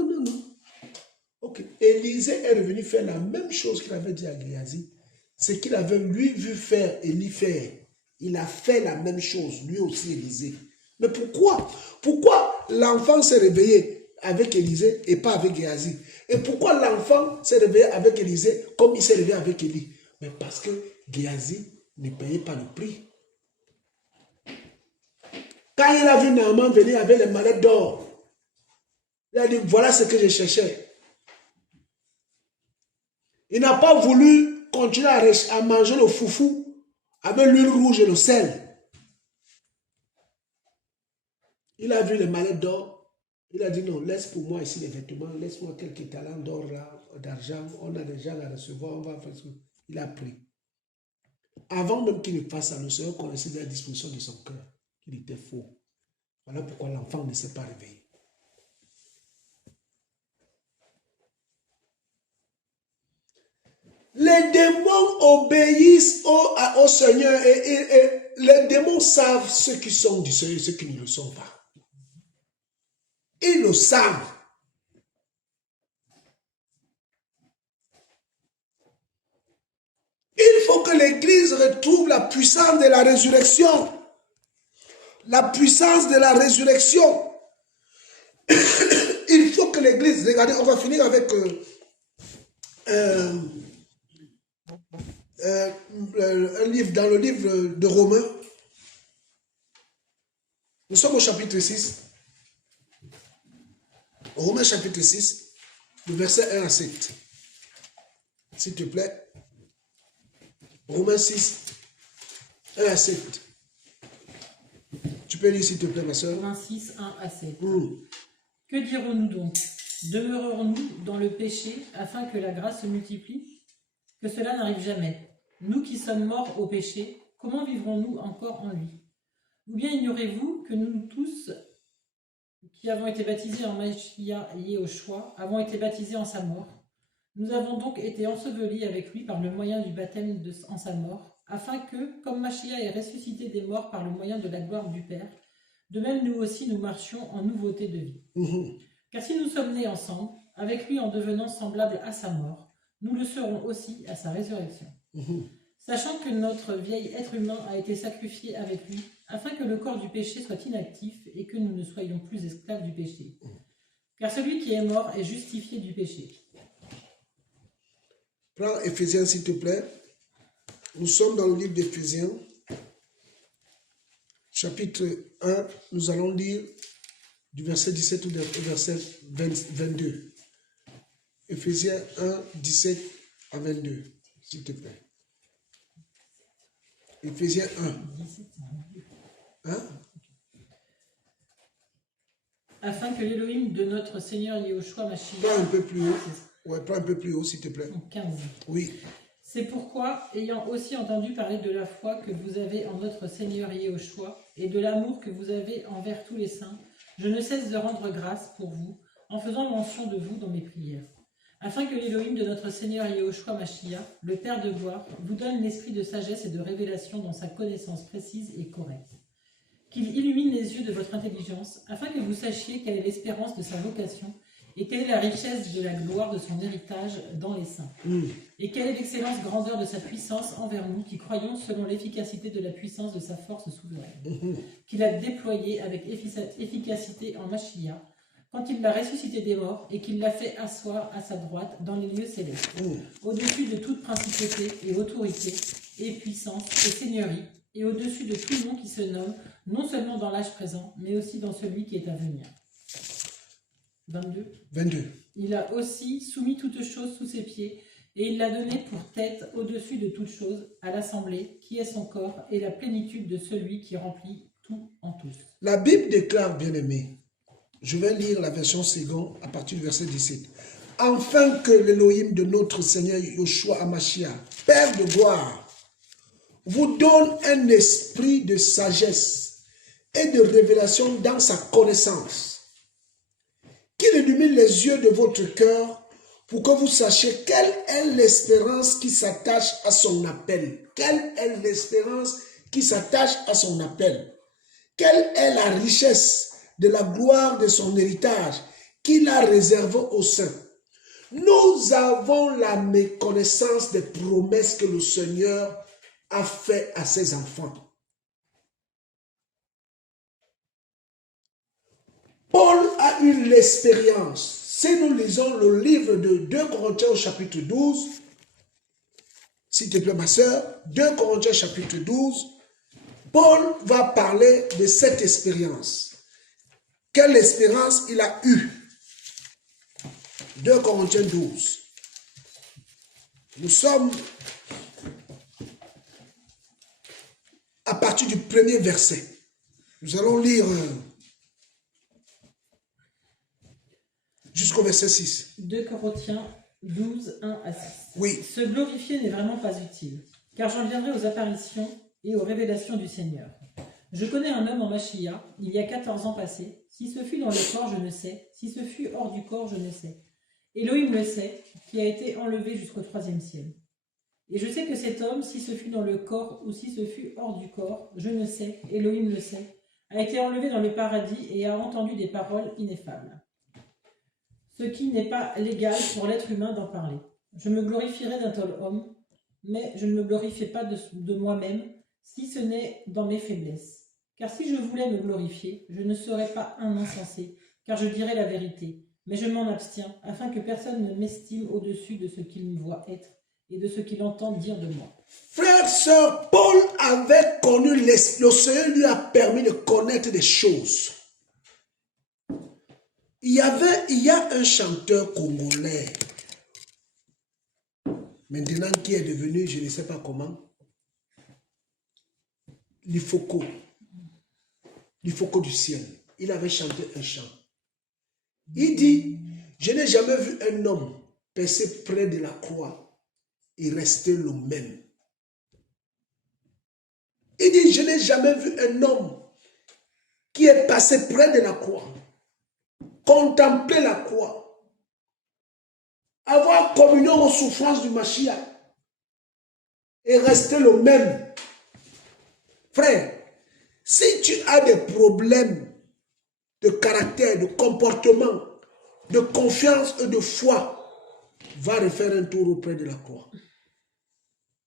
Ok. Élisée est revenu faire la même chose qu'il avait dit à Géasi. Ce qu'il avait lui vu faire Élie faire. Il a fait la même chose, lui aussi Élisée. Mais pourquoi l'enfant s'est réveillé avec Élisée et pas avec Géasi? Et pourquoi l'enfant s'est réveillé avec Élisée comme il s'est réveillé avec Élie? Mais parce que Géasi ne payait pas le prix. Quand il a vu Naaman venir avec les mallettes d'or, il a dit, voilà ce que je cherchais. Il n'a pas voulu continuer à manger le foufou avec l'huile rouge et le sel. Il a vu les mallettes d'or. Il a dit non, laisse pour moi ici les vêtements, laisse-moi quelques talents d'or, d'argent, on a des gens à recevoir, on va faire ça. Il a pris. Avant même qu'il ne fasse ça, le Seigneur connaissait la disposition de son cœur, qu'il était faux. Voilà pourquoi l'enfant ne s'est pas réveillé. Les démons obéissent au Seigneur et les démons savent ceux qui sont du Seigneur et ceux qui ne le sont pas. Ils le savent. Il faut que l'Église retrouve la puissance de la résurrection. La puissance de la résurrection. Il faut que l'Église, regardez, on va finir avec un livre, dans le livre de Romains. Nous sommes au chapitre 6. Romains chapitre 6, le verset 1 à 7. S'il te plaît. Romains 6, 1 à 7. Tu peux lire s'il te plaît, ma soeur. Romains 6, 1 à 7. Que dirons-nous donc? Demeurerons-nous dans le péché afin que la grâce se multiplie? Que cela n'arrive jamais. Nous qui sommes morts au péché, comment vivrons-nous encore en lui? Ou bien ignorez-vous que nous tous qui avons été baptisés en Machia et Yoshua, avons été baptisés en sa mort? Nous avons donc été ensevelis avec lui par le moyen du baptême en sa mort, afin que, comme Machia est ressuscité des morts par le moyen de la gloire du Père, de même nous aussi nous marchions en nouveauté de vie. Car si nous sommes nés ensemble, avec lui en devenant semblables à sa mort, nous le serons aussi à sa résurrection. Sachant que notre vieil être humain a été sacrifié avec lui, afin que le corps du péché soit inactif et que nous ne soyons plus esclaves du péché. Car celui qui est mort est justifié du péché. Prends Éphésiens, s'il te plaît. Nous sommes dans le livre d'Éphésiens, chapitre 1. Nous allons lire du verset 17 au verset 22. Éphésiens 1, 17 à 22, s'il te plaît. Éphésiens 1. Hein? Afin que l'Élohim de notre Seigneur Yahushua Mashiach... Prends un peu plus haut. Ouais, prends un peu plus haut, s'il te plaît. 15. Oui. C'est pourquoi, ayant aussi entendu parler de la foi que vous avez en notre Seigneur Yahushua et de l'amour que vous avez envers tous les saints, je ne cesse de rendre grâce pour vous, en faisant mention de vous dans mes prières, afin que l'Élohim de notre Seigneur Yahushua Mashiach, le Père de gloire, vous donne l'esprit de sagesse et de révélation dans sa connaissance précise et correcte. Qu'il illumine les yeux de votre intelligence, afin que vous sachiez quelle est l'espérance de sa vocation, et quelle est la richesse de la gloire de son héritage dans les saints, et quelle est l'excellence grandeur de sa puissance envers nous, qui croyons selon l'efficacité de la puissance de sa force souveraine, qu'il a déployée avec efficacité en Mashiach, quand il l'a ressuscité des morts, et qu'il l'a fait asseoir à sa droite dans les lieux célestes, au-dessus de toute principauté et autorité, et puissance et seigneurie, et au-dessus de tout nom qui se nomme, non seulement dans l'âge présent, mais aussi dans celui qui est à venir. 22. Il a aussi soumis toutes choses sous ses pieds, et il l'a donné pour tête au-dessus de toutes choses à l'assemblée, qui est son corps, et la plénitude de celui qui remplit tout en tous. La Bible déclare, bien-aimé, je vais lire la version seconde à partir du verset 17. Afin que l'Élohim de notre Seigneur Yahushua Hamashiach, Père de gloire, vous donne un esprit de sagesse et de révélation dans sa connaissance, qu'il illumine les yeux de votre cœur pour que vous sachiez quelle est l'espérance qui s'attache à son appel. Quelle est l'espérance qui s'attache à son appel? Quelle est la richesse de la gloire de son héritage qu'il a réservé aux saints? Nous avons la méconnaissance des promesses que le Seigneur a fait à ses enfants. Paul a eu l'expérience. Si nous lisons le livre de 2 Corinthiens au chapitre 12, s'il te plaît ma soeur, 2 Corinthiens chapitre 12, Paul va parler de cette expérience. Quelle expérience il a eue? 2 Corinthiens 12. Nous sommes à partir du premier verset. Nous allons lire jusqu'au verset 6. 2 Corinthiens 12, 1 à 6. Oui. Se glorifier n'est vraiment pas utile, car j'en viendrai aux apparitions et aux révélations du Seigneur. Je connais un homme en Mashiach, il y a 14 ans passés. Si ce fut dans le corps, je ne sais. Si ce fut hors du corps, je ne sais. Elohim le sait, qui a été enlevé jusqu'au 3e ciel. Et je sais que cet homme, si ce fut dans le corps ou si ce fut hors du corps, je ne sais, Elohim le sait, a été enlevé dans le paradis et a entendu des paroles ineffables. Ce qui n'est pas légal pour l'être humain d'en parler. Je me glorifierai d'un tel homme, mais je ne me glorifie pas de moi-même, si ce n'est dans mes faiblesses. Car si je voulais me glorifier, je ne serais pas un insensé, car je dirais la vérité. Mais je m'en abstiens, afin que personne ne m'estime au-dessus de ce qu'il me voit être et de ce qu'il entend dire de moi. Frère, sœur, Paul avait connu, le Seigneur lui a permis de connaître des choses. Il y a un chanteur congolais, maintenant qui est devenu, je ne sais pas comment, l'Ifoko du ciel. Il avait chanté un chant. Il dit, je n'ai jamais vu un homme passer près de la croix et rester le même. Il dit, je n'ai jamais vu un homme qui est passé près de la croix, contempler la croix, avoir communion aux souffrances du Mashiach et rester le même. Frère, si tu as des problèmes de caractère, de comportement, de confiance et de foi, va refaire un tour auprès de la croix.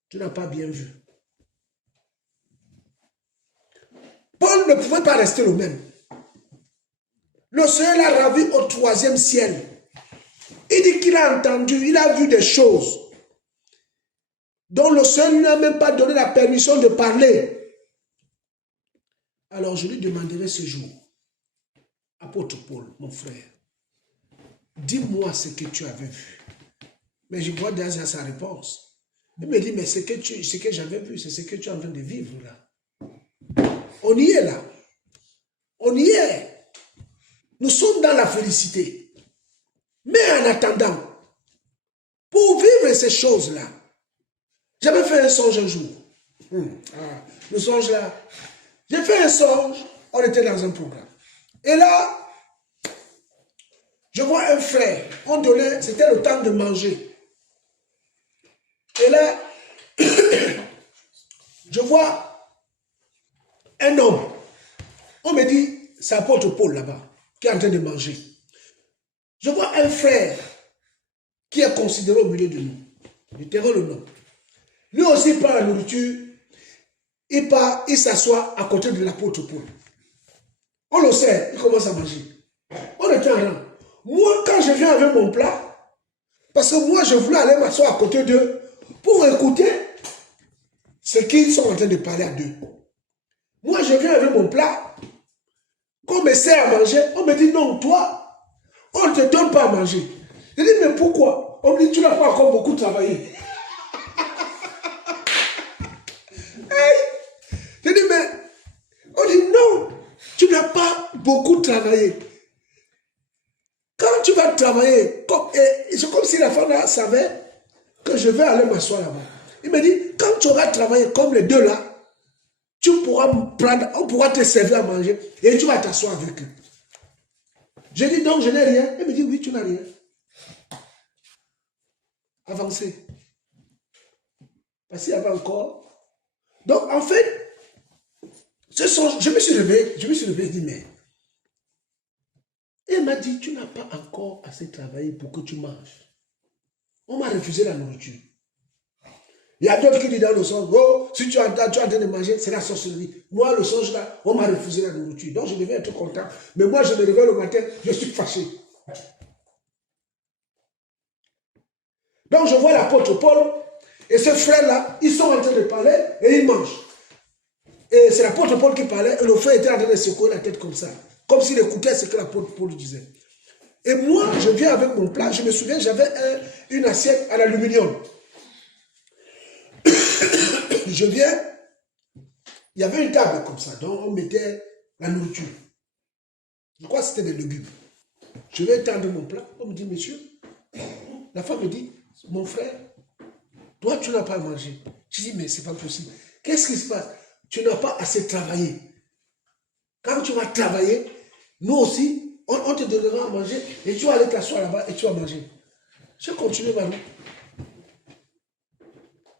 Tu n'as pas bien vu. Paul ne pouvait pas rester le même. Le Seigneur l'a ravi au 3e ciel. Il dit qu'il a entendu, il a vu des choses dont le Seigneur n'a même pas donné la permission de parler. Alors je lui demanderai ce jour, apôtre Paul, mon frère, dis-moi ce que tu avais vu. Mais je vois déjà sa réponse. Il me dit, mais ce que j'avais vu, c'est ce que tu es en train de vivre là. On y est là. On y est. Nous sommes dans la félicité. Mais en attendant, pour vivre ces choses-là, j'avais fait un songe un jour. Le songe là, j'ai fait un songe, on était dans un programme. Et là, je vois un frère, on donnait, c'était le temps de manger. Et là, je vois un homme. On me dit, c'est apôtre Paul là-bas, qui est en train de manger. Je vois un frère qui est considéré au milieu de nous. Je tairai le nom. Lui aussi prend la nourriture, il part, il s'assoit à côté de l'apôtre Paul. On le sait, il commence à manger. On était en rang. Moi, quand je viens avec mon plat, parce que moi, je voulais aller m'asseoir à côté d'eux pour écouter ce qu'ils sont en train de parler à deux. Moi, je viens avec mon plat. Quand on me sert à manger, on me dit non, toi, on ne te donne pas à manger. Je dis, mais pourquoi? On me dit, tu n'as pas encore beaucoup travaillé. Je dis, mais on dit non, tu n'as pas beaucoup travaillé. Quand tu vas travailler, c'est comme si la femme là savait que je vais aller m'asseoir là-bas. Il me dit, quand tu auras travaillé comme les deux là, tu pourras me prendre, on pourra te servir à manger et tu vas t'asseoir avec eux. Je dis donc, je n'ai rien. Il me dit, oui, tu n'as rien. Avancez. Parce qu'il y avait encore. Donc, en fait, je me suis levé, et dit, mais. Et il m'a dit, tu n'as pas encore assez travaillé pour que tu manges. On m'a refusé la nourriture. Il y a d'autres qui disent dans le songe, oh, si tu es en train de manger, c'est la sorcellerie. Moi, le songe là, on m'a refusé la nourriture. Donc, je devais être content. Mais moi, je me réveille le matin, je suis fâché. Donc, je vois l'apôtre Paul et ce frère-là, ils sont en train de parler et ils mangent. Et c'est l'apôtre Paul qui parlait et le frère était en train de secouer la tête comme ça. Comme s'il écoutait ce que l'apôtre Paul disait. Et moi, je viens avec mon plat. Je me souviens, j'avais une assiette à l'aluminium. Je viens, il y avait une table comme ça, donc on mettait la nourriture. Je crois que c'était des légumes. Je vais tendre mon plat. On me dit, monsieur, la femme me dit, mon frère, toi, tu n'as pas mangé. Je dis, mais c'est pas possible. Qu'est-ce qui se passe? Tu n'as pas assez travaillé. Quand tu vas travailler, nous aussi, on te donnera à manger et tu vas aller t'asseoir là-bas et tu vas manger. Je continue ma route.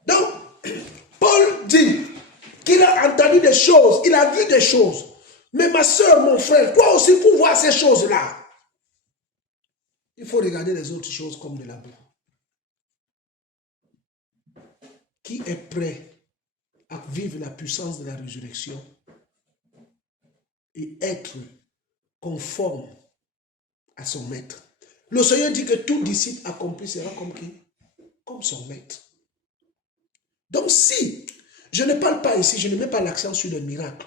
Donc, Paul dit qu'il a entendu des choses, il a vu des choses. Mais ma soeur, mon frère, toi aussi pour voir ces choses-là, il faut regarder les autres choses comme de la boue. Qui est prêt à vivre la puissance de la résurrection et être conforme à son maître? Le Seigneur dit que tout disciple accompli sera comme qui? Comme son maître. Donc si je ne parle pas ici, je ne mets pas l'accent sur le miracle,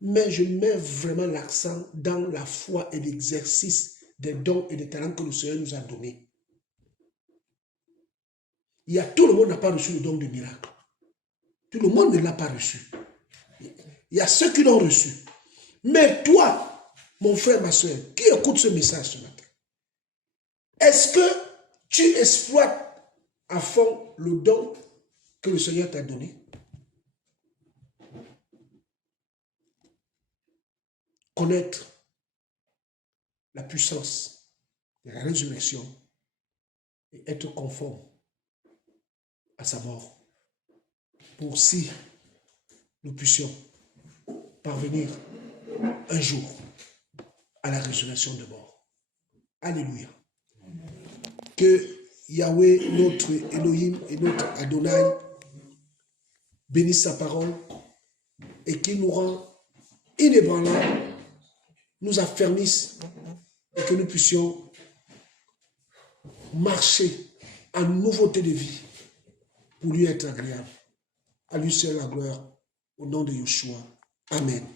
mais je mets vraiment l'accent dans la foi et l'exercice des dons et des talents que le Seigneur nous a donnés. Tout le monde n'a pas reçu le don de miracle. Tout le monde ne l'a pas reçu. Il y a ceux qui l'ont reçu. Mais toi, mon frère, ma soeur, qui écoute ce message ce matin, est-ce que tu exploites à fond le don que le Seigneur t'a donné? Connaître la puissance de la résurrection et être conforme à sa mort pour si nous puissions parvenir un jour à la résurrection de mort. Alléluia. Que Yahweh, notre Elohim et notre Adonai bénisse sa parole et qu'il nous rend inébranlable nous affermisse et que nous puissions marcher en nouveauté de vie pour lui être agréable. À lui seul la gloire, au nom de Yeshua. Amen.